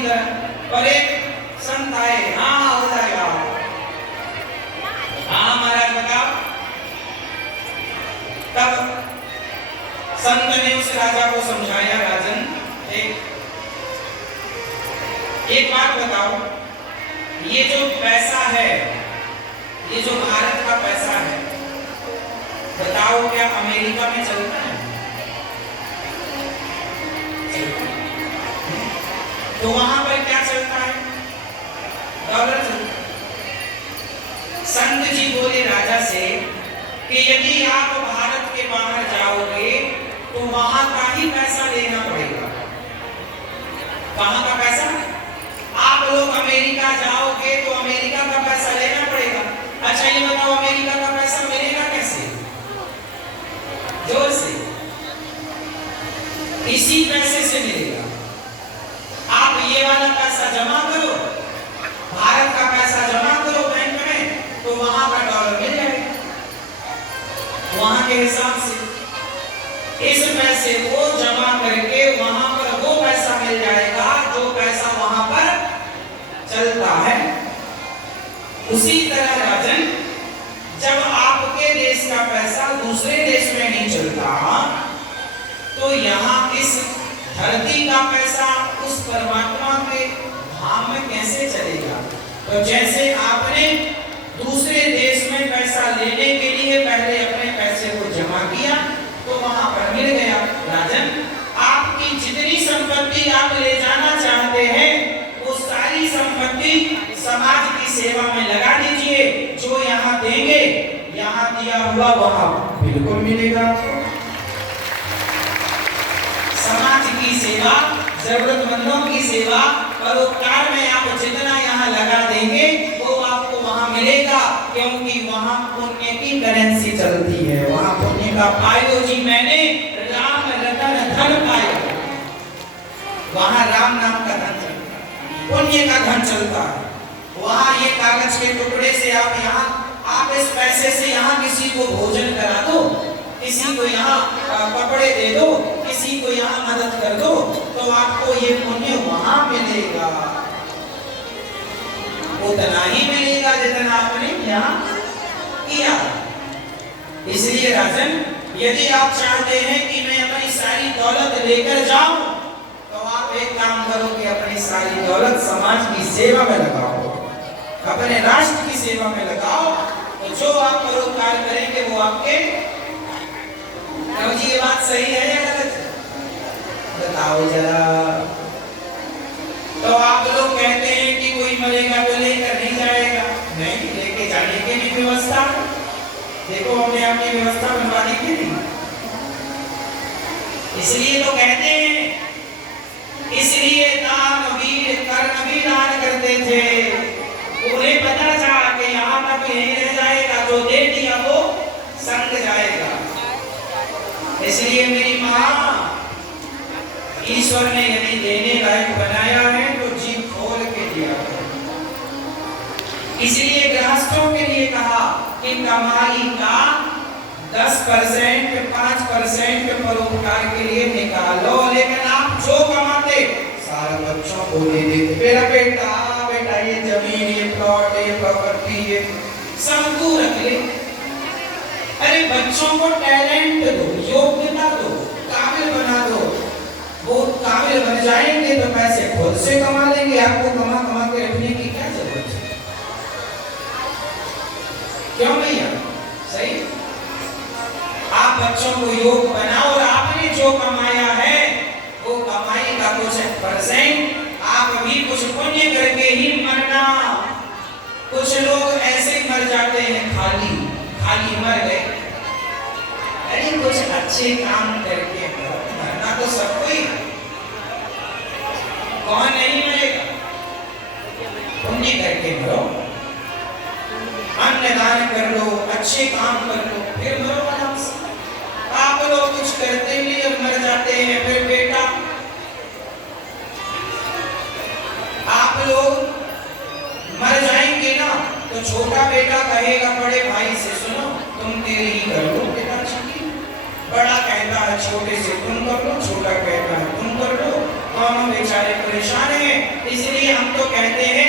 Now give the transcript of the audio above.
की तरह। और एक संत आए, हाँ हो जाएगा, हाँ महाराज बताओ। तब संत ने उस राजा को समझाया, राजन एक बात बताओ, ये जो पैसा है, ये जो भारत का पैसा है, बताओ क्या अमेरिका में चलता है? तो वहां पर क्या चलता है? डॉलर चलता है। संत जी बोले राजा से कि यदि आप भारत के बाहर जाओगे तो वहां का ही पैसा लेना पड़ेगा। कहां का पैसा? आप लोग अमेरिका जाओगे तो अमेरिका का पैसा लेना पड़ेगा। अच्छा ये बताओ, अमेरिका का पैसा मिलेगा कैसे? जोर से। इसी पैसे से मिलेगा। आप ये वाला पैसा जमा करो, भारत का पैसा जमा करो बैंक में, तो वहां का डॉलर मिल जाएगा। वहां के हिसाब से इस पैसे को जमा करके वहां पर वो पैसा मिल जाएगा जो पैसा वहां पर चलता है। उसी तरह राजन, जब आपके देश का पैसा दूसरे देश में नहीं चलता, तो यहाँ इस धरती का पैसा उस परमात्मा के धाम में कैसे चलेगा? तो जैसे आपने दूसरे देश में पैसा लेने के लिए पहले अपने पैसे को जमा किया तो वहां पर मिल गया। राजन, आपकी जितनी संपत्ति आप ले जाना चाहते हैं वो सारी संपत्ति समाज की सेवा में लगा दीजिए। जो यहाँ देंगे, यहाँ दिया हुआ वहां बिल्कुल मिलेगा। समाज की सेवा, जरूरतमंदों की सेवा, परोपकार में आप जितना यहाँ लगा देंगे वो आपको वहां मिलेगा, क्योंकि वहां पुण्य की करेंसी चलती है। वहां पुण्य का पायो जी मैंने राम रतन धन पाया। वहां राम नाम का धन चलता है, पुण्य का धन चलता है। वहां ये कागज के टुकड़े से आप इस पैसे से यहाँ किसी को भोजन करा दो, किसी को यहाँ कपड़े दे दो, किसी को यहाँ मदद कर दो, तो आपको ये पुण्य वहां मिलेगा। उतना ही मिलेगा जितना आपने यहाँ किया। इसलिए राजन, यदि आप चाहते हैं कि मैं अपनी सारी दौलत लेकर जाऊं, तो आप एक काम करो कि अपनी सारी दौलत समाज की सेवा में लगाओ, अपने राष्ट्र की सेवा में लगाओ। तो जो आप परोपकार करेंगे वो आपके। जी ये बात सही है या गलत? बताओ जरा। तो आप लोग कहते हैं कि कोई मरेगा तो लेकर नहीं जाएगा, नहीं, लेके जाने की भी व्यवस्था। देखो हमने आपकी व्यवस्था बनवा दी थी। इसलिए तो कहते हैं, इसलिए दानवीर कर्ण भी दान करते थे। उन्हें पता था कि यहाँ तक नहीं रह जाएगा, जो दे दिया वो संग जाएगा। इसलिए मेरी माँ, ईश्वर ने यदि देने लायक बनाया है तो जी खोल के दिया। इसलिए गृहस्थों के लिए कहा कि कमाई का 10%, 5% परोपकार के लिए निकालो, लेकिन आप जो कमाते सारा बच्चों को दे देते। मेरा बेटा ये जमीन, ये प्लॉट, ये प्रॉपर्टी, ये सबको रख ले। अरे बच्चों को टैलेंट दो, योग्यता दो, काबिल बना दो। वो काबिल बन जाएंगे तो पैसे खुद से कमा लेंगे। आपको कमा कमा के रखने की क्या जरूरत है? क्यों भैया? सही। आप बच्चों को योग बनाओ और आपने जो कमाया है वो कमाई का कुछ % आप भी कुछ पुण्य करके ही मरना। कुछ लोग ऐसे ही मर जाते हैं, खाली खाली मर गए। अरे कुछ अच्छे काम करके मरना तो सबको ही, कौन नहीं मरेगा? पुण्य करके मरो, अन्नदान कर लो, अच्छे काम कर लो, फिर मरो आराम से। आप लोग कुछ करते नहीं और मर जाते हैं। फिर बेटा, आप लोग मर जाएंगे ना तो छोटा बेटा कहेगा बड़े भाई से, सुनो तुम तेरे ही कर लो पिताजी की। बड़ा कहता है छोटे से तुम कर लो, छोटा कहता है तुम कर लो। दोनों बेचारे परेशान हैं। कहते